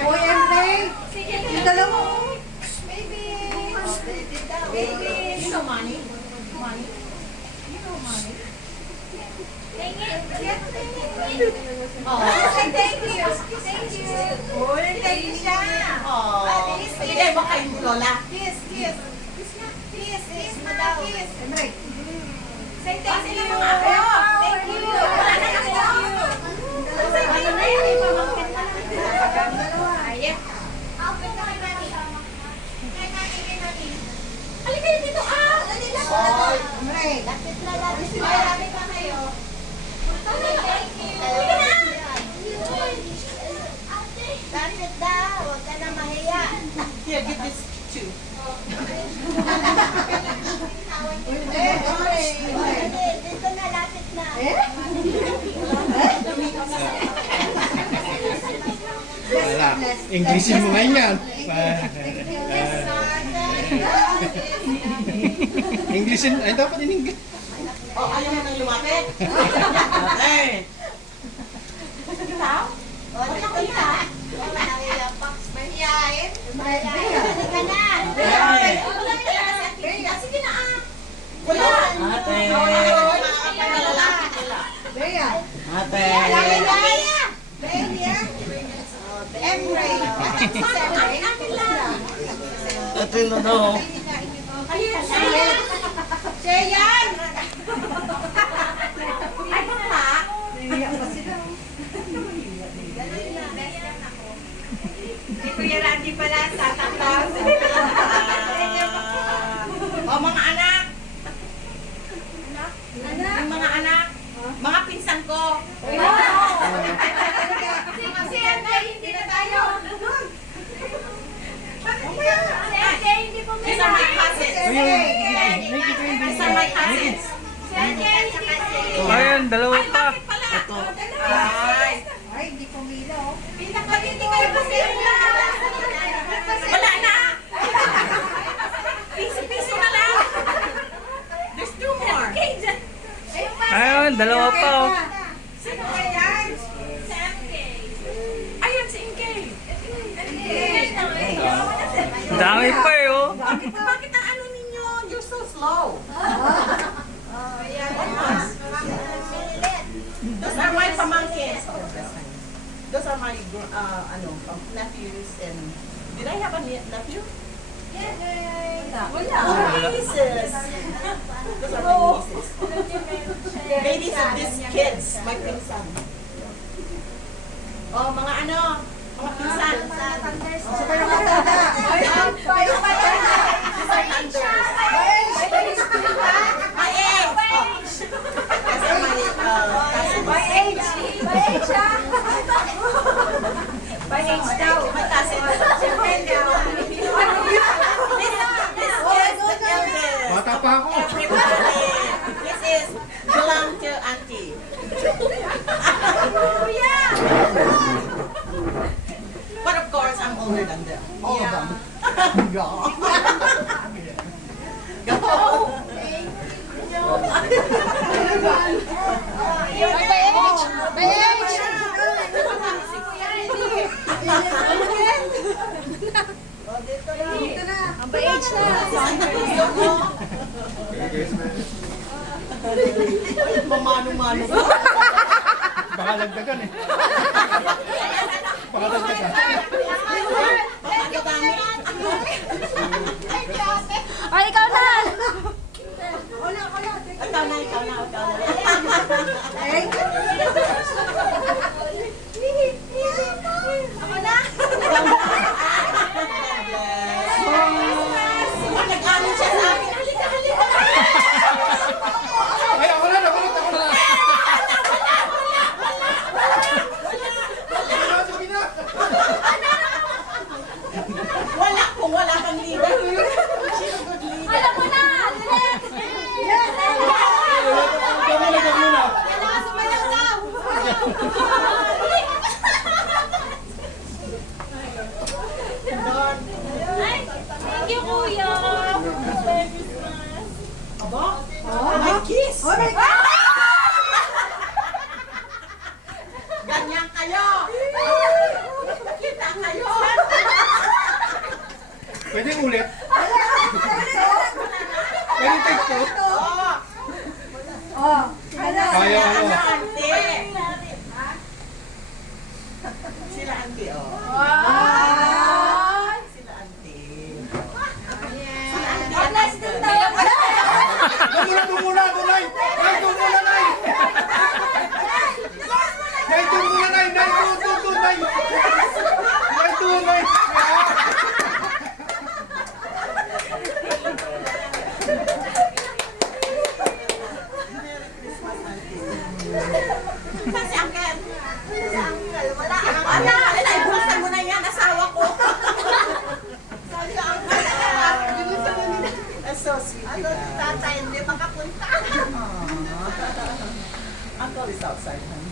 Uy, Andre! Yung dalawa mo! Baby! Baby! You know money? Money? You know money? Thank you. Oh, thank you. Thank you. Uy, thank you siya. Oh. Bigay mo kay Lola. Kiss, kiss. Kiss, kiss na daw. Kiss. Andre! Say thank you. Thank you. Thank you. Ayep. Open na kay Mami. Kay Mami. Halika dito Dali lang. Andre! Lapit na lapit. Marami pa kayo. Thank you. Halika na. Lapit daw. Huwag ka na mahiya. Here, give this two. Dito na, lapit na. Wala. Englishin mo ngayon yan. Englishin, ay dapat in English. Oh, ayaw mo nang lumapit? Hey! Ikaw? O, dito na. Mahiya, Pax. Mahiyain. Halika na. Sige na Wala! Ate! Bea! Ate! Ate, no. Si Kuya Randy pala, tataktaw. O, mga anak! Yung mga anak, mga pinsan ko. Si Andre, hindi na tayo. Si Andre, hindi po These are my cousins. These are my cousins. Si Andre, hindi po Ayun, dalawa Ay, pa. bakit pala? Ito. Ay, Ay, hindi pumila oh. Hindi kayo kasi wala na! Piso-piso na lang! There's two more. Ayun, dalawa pa. Oh. Sino ba yan? Ayun, si Inke. Dami pa eh, oh. Bakit ang ano ninyo? You're so slow. Those are my pamangkins. Those are my nephews and did I have a nephew? Oh, nieces. Those are my nieces. Ladies of these kids, my pinsan. Oh, mga mga pinsan. Sa kayo matanda! These are thunders. My age. Those are my cousins. By age ha? By age daw. My cousins. This is the eldest. Bata pa ako. Everybody. This is belong to auntie. But of course, I'm older than them. All of them. Go. By age! Dito na! Ang by age na! Mamano-mano. Baka lagdagan eh. Baka lagdagan. Ay, ikaw na! Ikaw na. Ako na! Nag-ano siya sa akin. Halika. Ay, ako na, nakulot ako na. Wala kung wala kang leader. She's a good leader. Alam mo na! Kailangan sumayaw daw! Ay, thank you, Kuya! Merry Christmas! Aba? My kiss. Oh my God! Ganyan kayo. Pwede ulit. Pwede take two. Oh, Oh, ano? Ayaw, ano, ano. auntie? Sila auntie, oh. Ah! Sila auntie. Atlas din daw. Doon muna, Nay! Nay, doon muna, Nay! Nay, doon muna, Nay! Nay, doon, Nay! Nay, doon, Nay! Saan si Uncle? Si Uncle, wala. Wala, naibulsan mo na yan, asawa ko. Saan si Uncle? That's so sweet. Ano, tatay, hindi makapunta. Uncle is outside, honey.